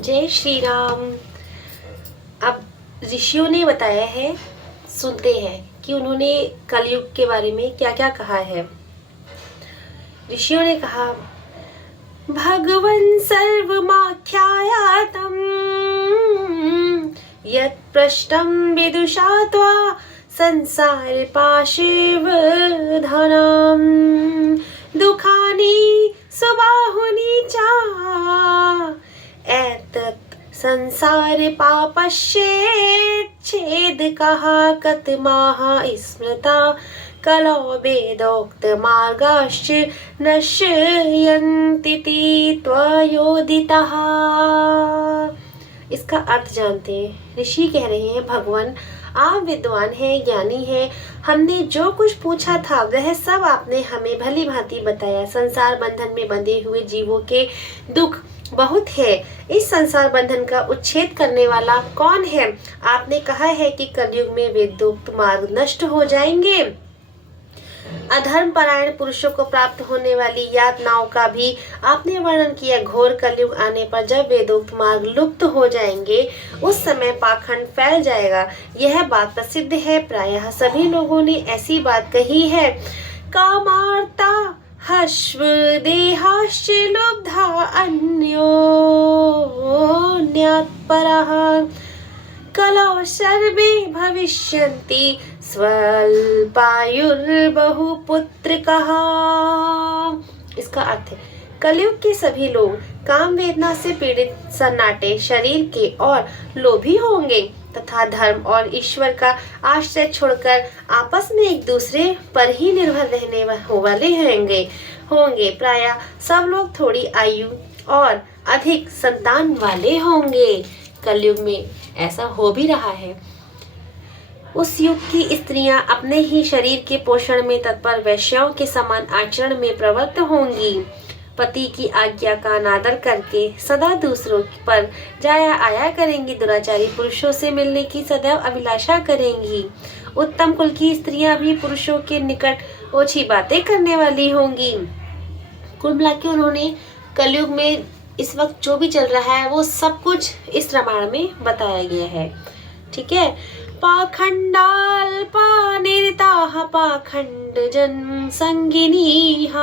जय श्री राम। अब ऋषियों ने बताया है, सुनते हैं कि उन्होंने कलयुग के बारे में क्या क्या कहा है। ऋषियों ने कहा, भगवन् सर्वमाख्यायातं यत् पृष्ठं विदुषा त्वा संसार पाशविधानं दुःखानि सुबाहुनि च एतत् संसार पापस्येच्छेदकः कतमाः स्मृता कलौ वेदोक्त मार्गाश्च नश्यन्तीति त्वयोदितः। इसका अर्थ जानते हैं। ऋषि कह रहे हैं, भगवान आप विद्वान हैं, ज्ञानी हैं। हमने जो कुछ पूछा था वह सब आपने हमें भली भांति बताया। संसार बंधन में बंधे हुए जीवों के दुख बहुत है। इस संसार बंधन का उच्छेद करने वाला कौन है? आपने कहा है कि कलयुग में वेदोक्त मार्ग नष्ट हो जाएंगे। अधर्म परायण पुरुषों को प्राप्त होने वाली यातनाओं का भी आपने वर्णन किया। घोर कलयुग आने पर जब वेदोक्त मार्ग लुप्त हो जाएंगे उस समय पाखंड फैल जाएगा। यह बात प्रसिद्ध है, प्रायः सभी लोगों ने ऐसी बात कही है। कामार्ता हश्व देहाश्च लुब्धा अन्योन्यात्परः कलौ सर्वे भविष्यन्ति स्वल्पायुर्बहुपुत्रिकः। इसका अर्थ है, कलयुग के सभी लोग काम वेदना से पीड़ित सन्नाटे शरीर के और लोभी होंगे तथा धर्म और ईश्वर का आश्रय छोड़कर आपस में एक दूसरे पर ही निर्भर रहने वाले होंगे। प्रायः सब लोग थोड़ी आयु और अधिक संतान वाले होंगे। कलयुग में ऐसा हो भी रहा है। उस युग की स्त्रियां अपने ही शरीर के पोषण में तत्पर वैश्याओं के समान आचरण में प्रवृत्त होंगी। पति की आज्ञा का अनादर करके सदा दूसरों पर जाया आया करेंगी। दुराचारी पुरुषों से मिलने की सदैव अभिलाषा करेंगी। उत्तम कुल की स्त्रियां भी पुरुषों के निकट ओछी बातें करने वाली होंगी। कुल मिला के उन्होंने कलयुग में इस वक्त जो भी चल रहा है वो सब कुछ इस रामायण में बताया गया है। ठीक है। पाखंडाल्पानिरताः पाखंडजन संगिनीः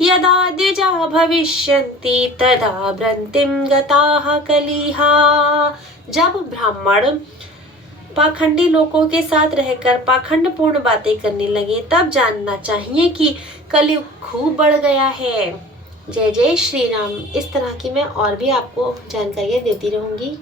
यदा द्विजा भविष्यन्ति तदा भ्रंतिं गताः कलिः। जब ब्राह्मण पाखंडी लोगों के साथ रहकर पाखंडपूर्ण बातें करने लगे तब जानना चाहिए कि कलयुग खूब बढ़ गया है। जय जय श्री राम। इस तरह की मैं और भी आपको जानकारियाँ देती रहूंगी।